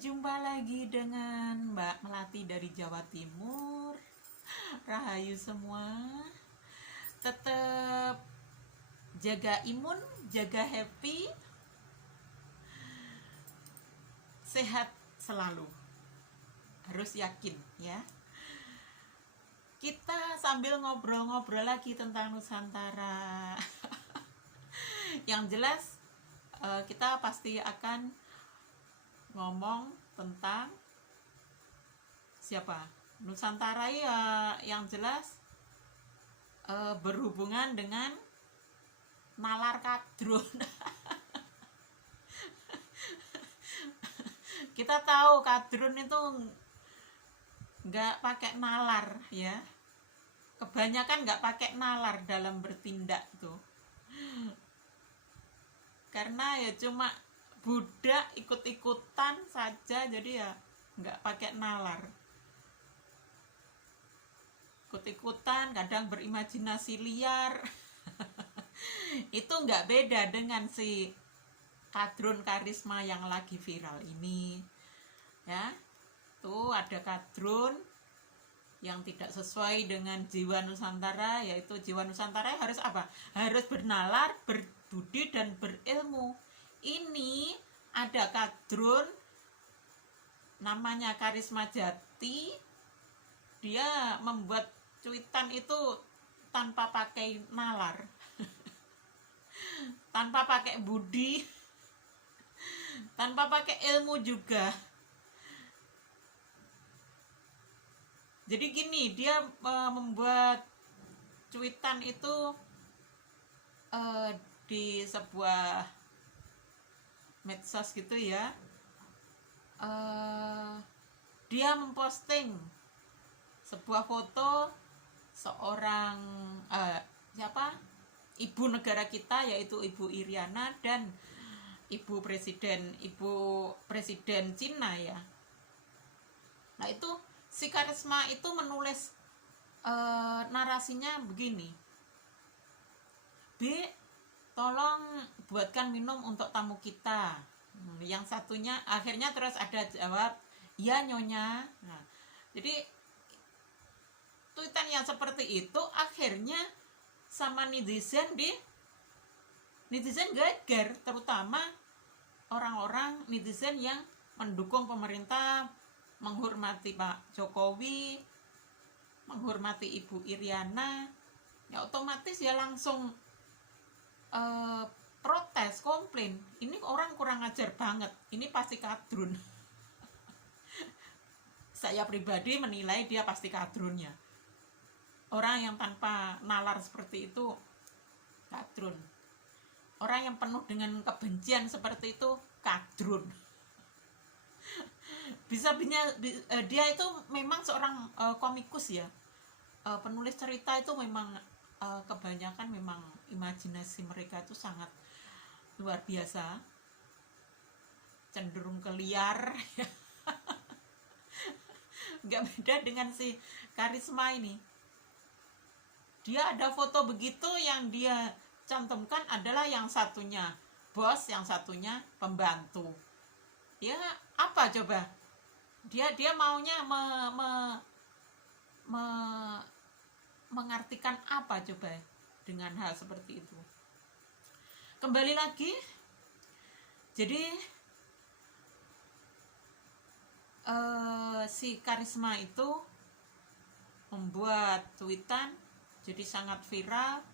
Jumpa lagi dengan Mbak Melati dari Jawa Timur. Rahayu semua. Tetap jaga imun, jaga happy, sehat selalu. Harus yakin ya. Kita sambil ngobrol-ngobrol lagi tentang Nusantara. Yang jelas kita pasti akan ngomong tentang siapa? Nusantara ya, yang jelas berhubungan dengan nalar kadrun. Kita tahu kadrun itu nggak pakai nalar ya, kebanyakan nggak pakai nalar dalam bertindak tuh, karena ya cuma budak ikut-ikutan saja, jadi ya nggak pakai nalar, ikut-ikutan, kadang berimajinasi liar. Itu nggak beda dengan si kadrun karisma yang lagi viral ini ya. Tuh ada kadrun yang tidak sesuai dengan jiwa Nusantara, yaitu jiwa Nusantara harus apa? Harus bernalar, berbudi, dan berilmu. Ini ada kadrun namanya Karisma Jati, dia membuat cuitan itu tanpa pakai nalar, tanpa pakai budi, tanpa pakai ilmu juga. Jadi gini, dia membuat cuitan itu di sebuah medsos gitu ya. Dia memposting sebuah foto seorang ibu negara kita, yaitu Ibu Iriana, dan ibu presiden Cina ya. Nah itu si Karisma itu menulis narasinya begini: B, tolong buatkan minum untuk tamu kita. Yang satunya akhirnya terus ada jawab, ya nyonya. Nah, jadi tweetan yang seperti itu akhirnya sama netizen geger, terutama orang-orang netizen yang mendukung pemerintah, menghormati Pak Jokowi, menghormati Ibu Iriana, ya otomatis ya langsung protes, komplain. Ini orang kurang ajar banget, ini pasti kadrun. Saya pribadi menilai dia pasti kadrunnya. Orang yang tanpa nalar seperti itu kadrun. Orang yang penuh dengan kebencian seperti itu kadrun. Dia itu memang seorang komikus ya, penulis cerita itu memang kebanyakan memang imajinasi mereka itu sangat luar biasa, cenderung ke liar. Nggak beda dengan si Karisma ini. Dia ada foto begitu, yang dia cantumkan adalah yang satunya bos, yang satunya pembantu. Ya apa coba, dia maunya mengartikan apa coba dengan hal seperti itu. Kembali lagi, jadi si Karisma itu membuat tweetan jadi sangat viral.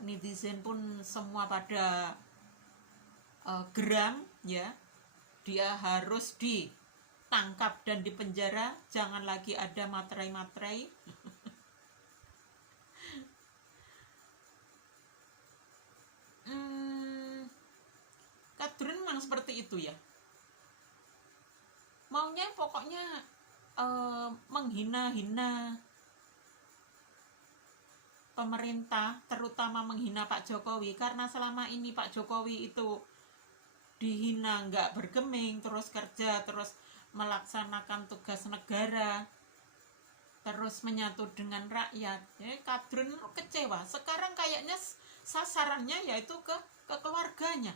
Netizen pun semua pada geram ya. Dia harus ditangkap dan dipenjara, jangan lagi ada materai-materai. Kadrun memang seperti itu ya, maunya pokoknya menghina-hina pemerintah, terutama menghina Pak Jokowi, karena selama ini Pak Jokowi itu dihina, nggak bergeming, terus kerja, terus melaksanakan tugas negara, terus menyatu dengan rakyat. Ya, kadrun kecewa. Sekarang kayaknya sasarannya yaitu ke keluarganya.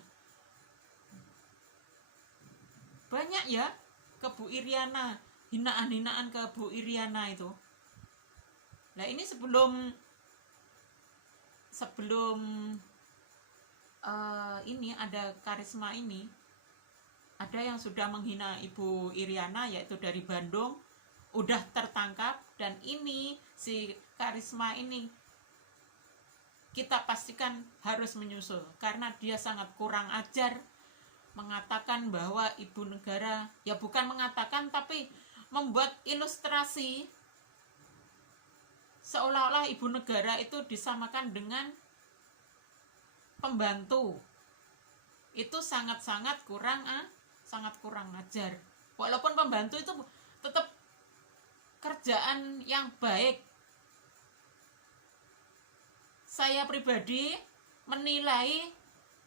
banyak ya ke Bu Iriana, hinaan-hinaan ke Bu Iriana itu. Nah ini sebelum ini ada Karisma ini, ada yang sudah menghina Ibu Iriana, yaitu dari Bandung, udah tertangkap. Dan ini si Karisma ini kita pastikan harus menyusul, karena dia sangat kurang ajar mengatakan bahwa ibu negara, ya bukan mengatakan tapi membuat ilustrasi seolah-olah ibu negara itu disamakan dengan pembantu. Itu sangat-sangat kurang ajar. Walaupun pembantu itu tetap kerjaan yang baik. Saya pribadi menilai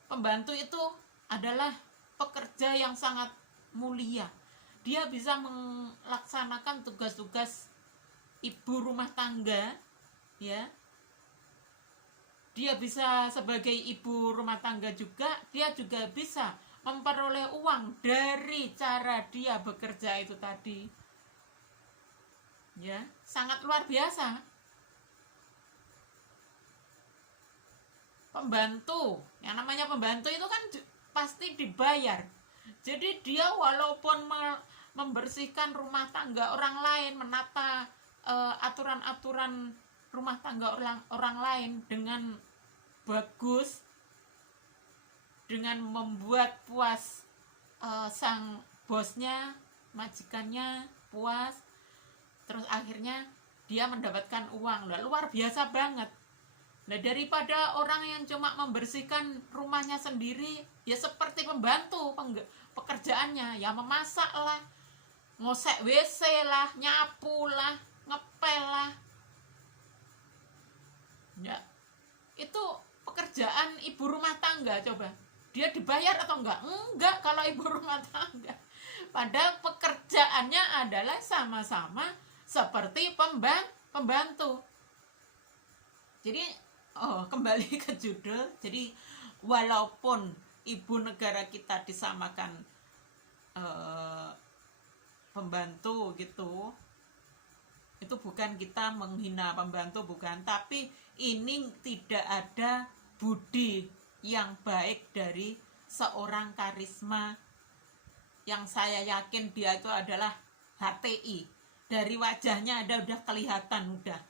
pembantu itu adalah pekerja yang sangat mulia. Dia bisa melaksanakan tugas-tugas ibu rumah tangga, ya. Dia bisa sebagai ibu rumah tangga juga, dia juga bisa memperoleh uang dari cara dia bekerja itu tadi. Ya, sangat luar biasa. Pembantu, yang namanya pembantu itu kan pasti dibayar. Jadi dia walaupun membersihkan rumah tangga orang lain, menata aturan-aturan rumah tangga orang lain dengan bagus, dengan membuat puas sang bosnya, majikannya puas, terus akhirnya dia mendapatkan uang. Luar biasa banget. Nah, daripada orang yang cuma membersihkan rumahnya sendiri, ya seperti pembantu pekerjaannya, ya memasak lah, ngosek WC lah, nyapu lah, ngepel lah. Ya, itu pekerjaan ibu rumah tangga. Coba, dia dibayar atau enggak? Enggak kalau ibu rumah tangga. Padahal pekerjaannya adalah sama-sama seperti pembantu. Jadi kembali ke judul. Jadi walaupun ibu negara kita disamakan pembantu gitu, itu bukan kita menghina pembantu, bukan, tapi ini tidak ada budi yang baik dari seorang Karisma yang saya yakin dia itu adalah HTI. Dari wajahnya ada udah kelihatan udah.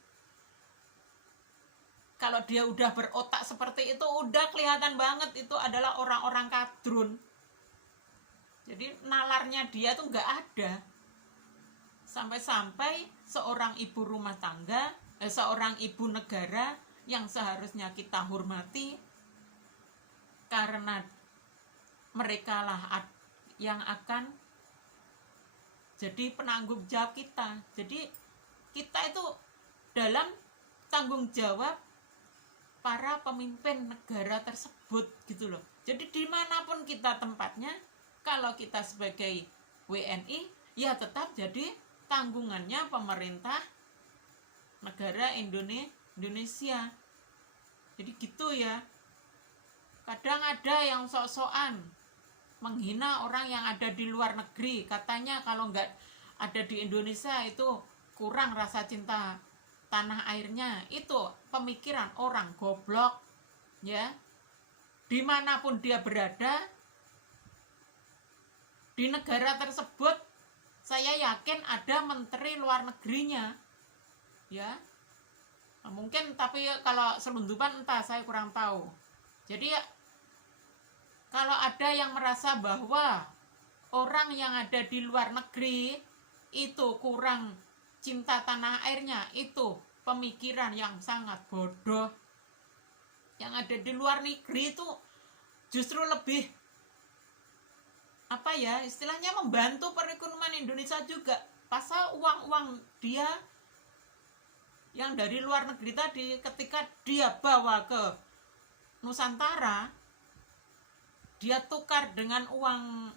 Kalau dia udah berotak seperti itu, udah kelihatan banget itu adalah orang-orang kadrun. Jadi nalarnya dia tuh nggak ada. Sampai-sampai seorang ibu rumah tangga, seorang ibu negara yang seharusnya kita hormati, karena mereka lah yang akan jadi penanggung jawab kita. Jadi kita itu dalam tanggung jawab para pemimpin negara tersebut gitu loh. Jadi dimanapun kita tempatnya, kalau kita sebagai WNI, ya tetap jadi tanggungannya pemerintah negara Indonesia. Jadi gitu ya. Kadang ada yang sok-sokan menghina orang yang ada di luar negeri, katanya kalau nggak ada di Indonesia itu kurang rasa cinta tanah airnya. Itu pemikiran orang goblok, ya. Dimanapun dia berada di negara tersebut, saya yakin ada menteri luar negerinya, ya. Mungkin, tapi kalau selundupan entah, saya kurang tahu. Jadi kalau ada yang merasa bahwa orang yang ada di luar negeri itu kurang cinta tanah airnya, itu pemikiran yang sangat bodoh. Yang ada di luar negeri itu justru lebih istilahnya membantu perekonomian Indonesia juga. Pasal uang-uang dia yang dari luar negeri tadi, ketika dia bawa ke Nusantara, dia tukar dengan uang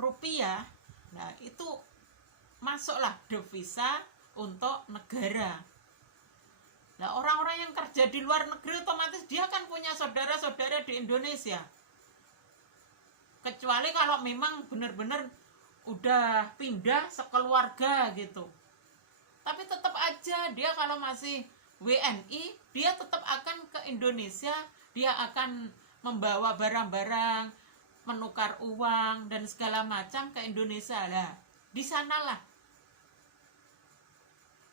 rupiah, nah itu masuklah devisa untuk negara. Nah, orang-orang yang kerja di luar negeri otomatis dia kan punya saudara-saudara di Indonesia. kecuali kalau memang benar-benar udah pindah sekeluarga gitu. Tapi tetap aja dia kalau masih WNI, dia tetap akan ke Indonesia, dia akan membawa barang-barang, menukar uang dan segala macam ke Indonesia lah. Di sanalah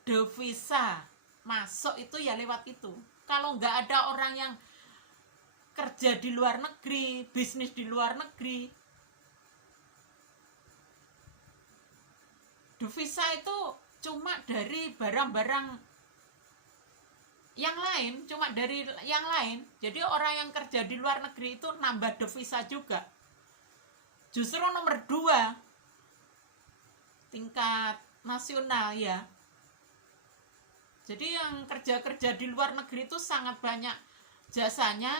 devisa masuk itu ya lewat itu. Kalau nggak ada orang yang kerja di luar negeri, bisnis di luar negeri, devisa itu cuma dari barang-barang yang lain, cuma dari yang lain. Jadi orang yang kerja di luar negeri itu nambah devisa juga. Justru nomor 2 tingkat nasional ya. Jadi yang kerja-kerja di luar negeri itu sangat banyak jasanya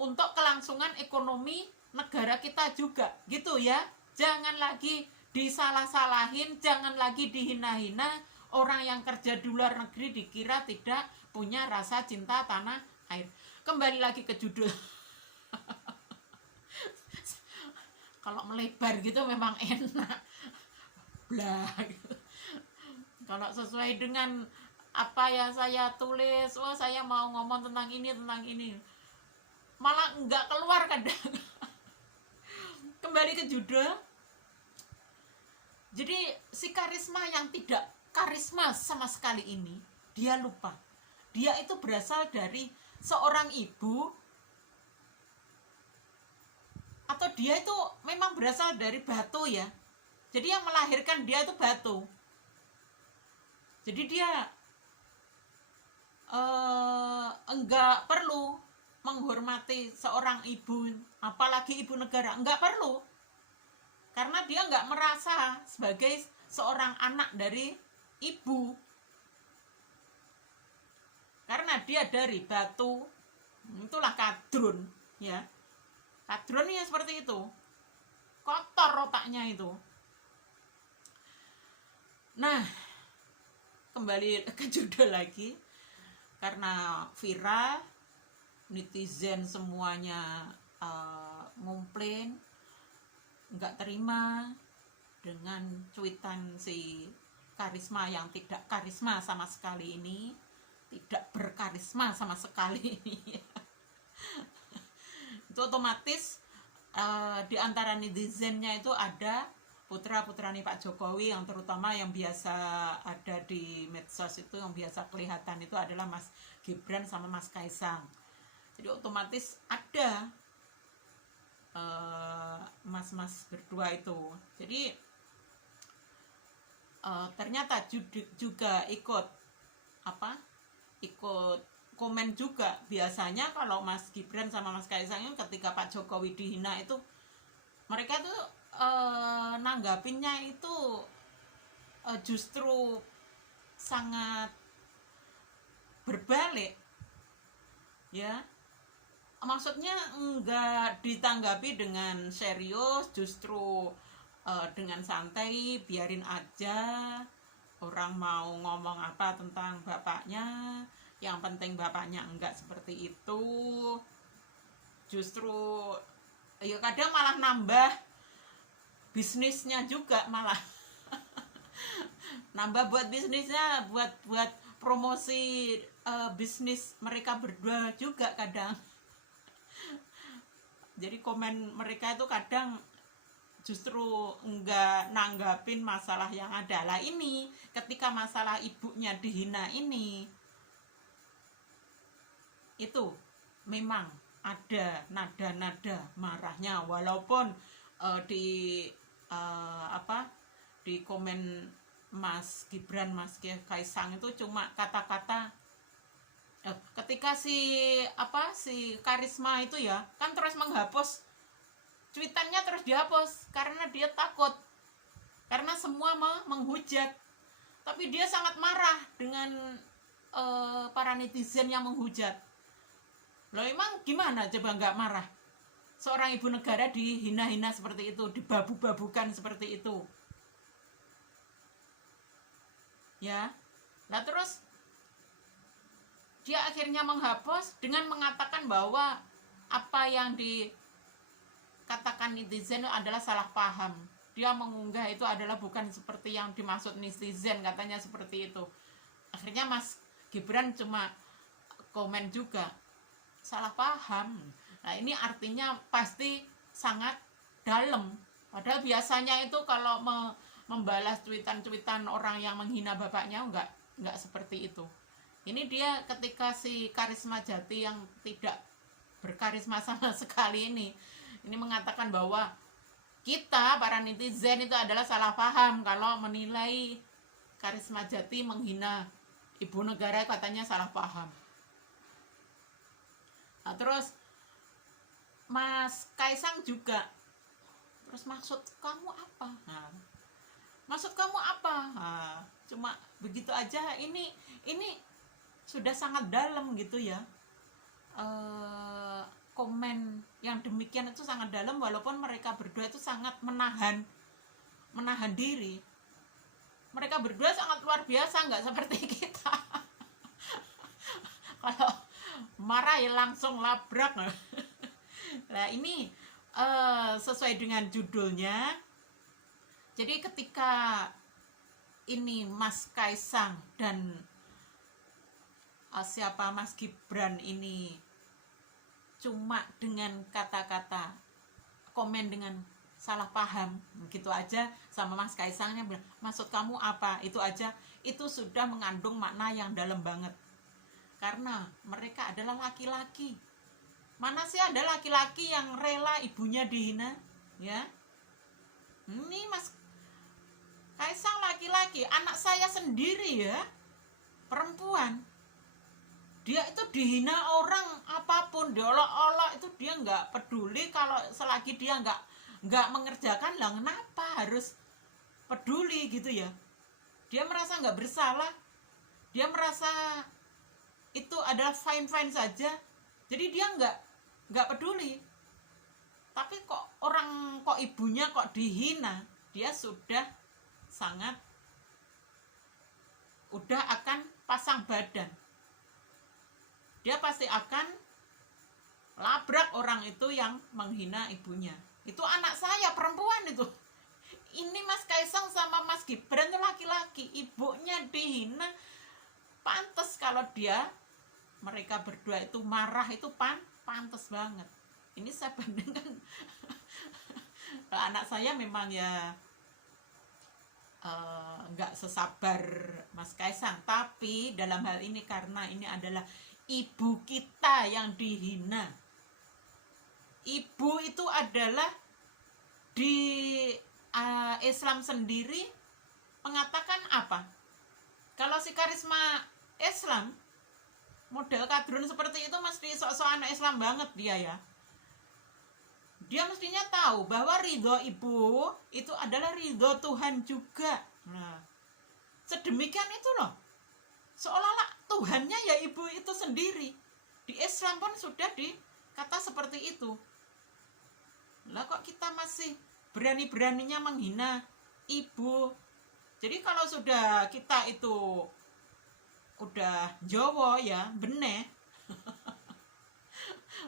untuk kelangsungan ekonomi negara kita juga, gitu ya. Jangan lagi disalah-salahin, jangan lagi dihina-hina. Orang yang kerja di luar negeri dikira tidak punya rasa cinta tanah air. Kembali lagi ke judul. Kalau melebar gitu memang enak. Blah. Kalau sesuai dengan apa yang saya tulis, saya mau ngomong tentang ini, malah enggak keluar kadang. Kembali ke judul. Jadi si karisma yang tidak karisma sama sekali ini, dia lupa. Dia itu berasal dari seorang ibu, atau dia itu memang berasal dari batu ya. Jadi yang melahirkan dia itu batu. Jadi dia enggak perlu menghormati seorang ibu, apalagi ibu negara, enggak perlu. Karena dia enggak merasa sebagai seorang anak dari ibu. Karena dia dari batu, itulah kadrun ya. Kadrun ya seperti itu. Kotor otaknya itu. Nah, kembali ke judul lagi, karena viral, netizen semuanya ngomplain, nggak terima dengan cuitan si karisma yang tidak karisma sama sekali ini, tidak berkarisma sama sekali ini. Itu otomatis di antara netizennya itu ada putra-putrani Pak Jokowi, yang terutama yang biasa ada di medsos itu, yang biasa kelihatan itu adalah Mas Gibran sama Mas Kaisang. Jadi otomatis ada mas-mas berdua itu. Jadi ternyata juga ikut komen juga. Biasanya kalau Mas Gibran sama Mas Kaisang itu ketika Pak Jokowi dihina itu, mereka tuh nanggapinnya itu justru sangat berbalik ya. Maksudnya enggak ditanggapi dengan serius, justru dengan santai, biarin aja orang mau ngomong apa tentang bapaknya, yang penting bapaknya enggak seperti itu. Justru ya kadang malah nambah bisnisnya juga, malah nambah buat bisnisnya, buat promosi bisnis mereka berdua juga kadang. Jadi komen mereka itu kadang justru enggak nanggapin masalah yang ada. Lah ini ketika masalah ibunya dihina ini, itu memang ada nada-nada marahnya, walaupun di komen Mas Gibran, Mas Kaisang itu cuma kata-kata. Ketika si karisma itu ya kan terus menghapus cuitannya, terus dihapus karena dia takut, karena semua menghujat. Tapi dia sangat marah dengan para netizen yang menghujat. Loh emang gimana coba nggak marah? Seorang ibu negara dihina-hina seperti itu, dibabu-babukan seperti itu ya. Nah terus dia akhirnya menghapus dengan mengatakan bahwa apa yang katakan netizen adalah salah paham. Dia mengunggah itu adalah bukan seperti yang dimaksud netizen, katanya seperti itu. Akhirnya Mas Gibran cuma komen juga, salah paham. Nah ini artinya pasti sangat dalam. Padahal biasanya itu kalau membalas cuitan-cuitan orang yang menghina bapaknya enggak seperti itu. Ini dia ketika si Karisma Jati yang tidak berkarisma sama sekali ini mengatakan bahwa kita para netizen itu adalah salah paham kalau menilai Karisma Jati menghina ibu negara, katanya salah paham. Nah, terus Mas Kaisang juga, terus maksud kamu apa? Nah, maksud kamu apa? Nah, cuma begitu aja. Ini sudah sangat dalam gitu ya. Komen yang demikian itu sangat dalam, walaupun mereka berdua itu sangat menahan diri. Mereka berdua sangat luar biasa, nggak seperti kita. Kalau marah ya langsung labrak. Nah ini sesuai dengan judulnya. Jadi ketika ini Mas Kaisang dan siapa Mas Gibran ini cuma dengan kata-kata komen dengan salah paham gitu aja sama Mas Kaisangnya bilang, maksud kamu apa? Itu aja, itu sudah mengandung makna yang dalam banget. Karena mereka adalah laki-laki. Mana sih ada laki-laki yang rela ibunya dihina? Ya. Ini Mas Kaisang laki-laki, anak saya sendiri ya, perempuan. Dia itu dihina orang apapun, diolok-olok itu dia nggak peduli. Kalau selagi dia nggak mengerjakan, lah kenapa harus peduli gitu ya? Dia merasa nggak bersalah, dia merasa itu adalah fine saja, jadi dia nggak peduli. Tapi kok ibunya kok dihina, dia sudah sangat udah akan pasang badan. Dia pasti akan labrak orang itu yang menghina ibunya. Itu anak saya perempuan itu. Ini Mas Kaisang sama Mas Gibran itu laki-laki, ibunya dihina. Pantes kalau mereka berdua itu marah, itu pantes banget. Ini saya bandingkan. Anak saya memang ya nggak sesabar Mas Kaisang, tapi dalam hal ini karena ini adalah ibu kita yang dihina. Ibu itu adalah di Islam sendiri mengatakan apa? Kalau si karisma Islam model kadrun seperti itu mesti sok-sok anak Islam banget dia ya. Dia mestinya tahu bahwa ridho ibu itu adalah ridho Tuhan juga. Nah, sedemikian itu loh. Seolah-olah Tuhannya ya ibu itu sendiri. Di Islam pun sudah dikata seperti itu. Lah kok kita masih berani-beraninya menghina ibu? Jadi kalau sudah kita itu udah Jawa ya, bener.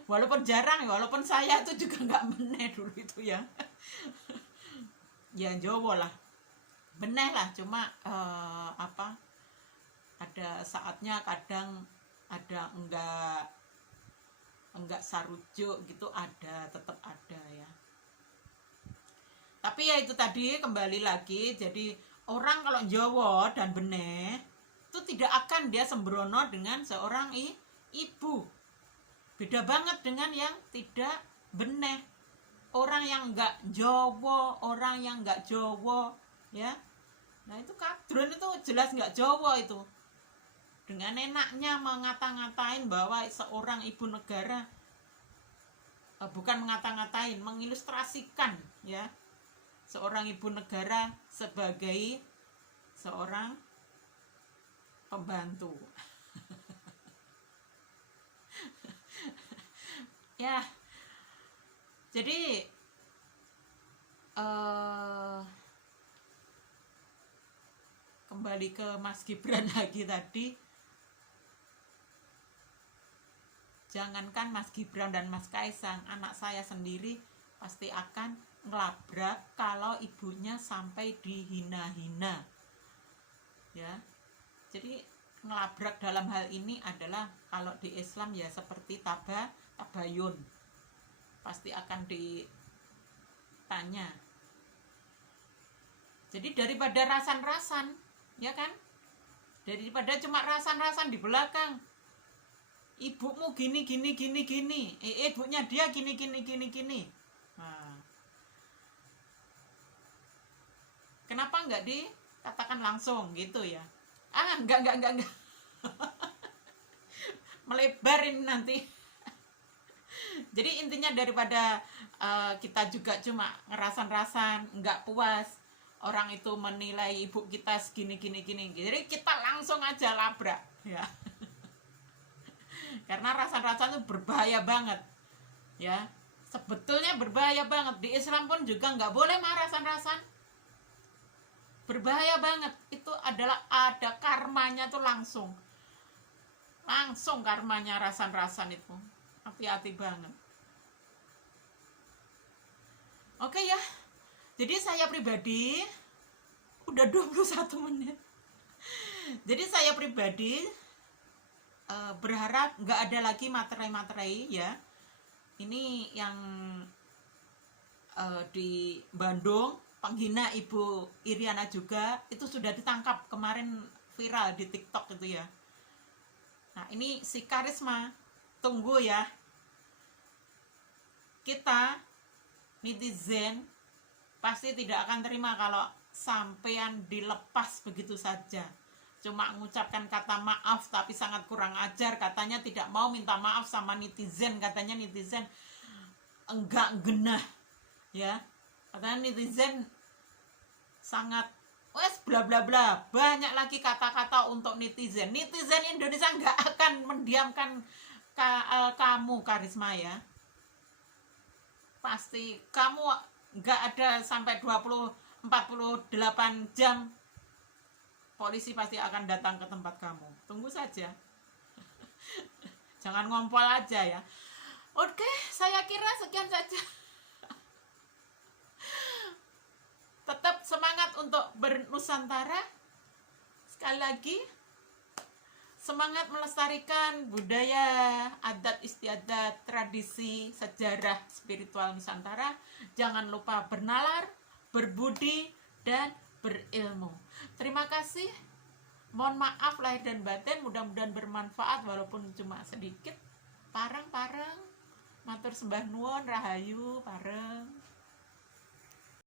Walaupun jarang, walaupun saya itu juga nggak bener dulu itu ya. Ya Jawa lah, bener lah. Cuma ada saatnya kadang ada enggak sarujuk gitu, tetap ada ya. Tapi ya itu tadi kembali lagi, jadi orang kalau Jawa dan bener itu tidak akan dia sembrono dengan seorang ibu. Beda banget dengan yang tidak bener. Orang yang enggak Jawa, orang yang enggak Jawa ya. Nah itu kadrun itu jelas enggak Jawa itu. Dengan enaknya mengata-ngatain bahwa seorang ibu negara, bukan mengata-ngatain, mengilustrasikan ya seorang ibu negara sebagai seorang pembantu. Ya, jadi kembali ke Mas Gibran lagi tadi. Jangankan Mas Gibran dan Mas Kaisang, anak saya sendiri pasti akan ngelabrak kalau ibunya sampai dihina-hina. Ya. Jadi ngelabrak dalam hal ini adalah kalau di Islam ya seperti tabayun. Pasti akan ditanya. Jadi daripada rasan-rasan, ya kan? Daripada cuma rasan-rasan di belakang. Ibumu gini. Ibunya dia gini. Nah. Kenapa nggak dikatakan langsung gitu ya? Enggak. Melebarin nanti. Jadi intinya daripada kita juga cuma ngerasan-rasan, nggak puas, orang itu menilai ibu kita segini. Jadi kita langsung aja labrak, ya. Karena rasan-rasan itu berbahaya banget, ya. Sebetulnya berbahaya banget. Di Islam pun juga nggak boleh mah rasan-rasan. Berbahaya banget. Itu adalah ada karmanya tuh langsung karmanya rasan-rasan itu. Hati-hati banget. Oke ya. Jadi saya pribadi udah 21 menit. Jadi saya pribadi berharap nggak ada lagi materai-materai ya. Ini yang di Bandung penghina Ibu Iriana juga itu sudah ditangkap kemarin, viral di TikTok itu ya. Nah ini si Karisma, tunggu ya, kita netizen pasti tidak akan terima kalau sampean dilepas begitu saja. Cuma mengucapkan kata maaf tapi sangat kurang ajar, katanya tidak mau minta maaf sama netizen, katanya netizen enggak genah ya, katanya netizen sangat bla bla bla, banyak lagi kata-kata untuk netizen Indonesia enggak akan mendiamkan kamu Karisma ya, pasti kamu enggak ada sampai 48 jam polisi pasti akan datang ke tempat kamu. Tunggu saja. Jangan ngompol aja ya. Oke, saya kira sekian saja. Tetap semangat untuk bernusantara. Sekali lagi, semangat melestarikan budaya, adat istiadat, tradisi, sejarah, spiritual Nusantara. Jangan lupa bernalar, berbudi, dan berilmu. Terima kasih. Mohon maaf lahir dan batin, mudah-mudahan bermanfaat walaupun cuma sedikit. Pareng matur sembah nuwun rahayu pareng.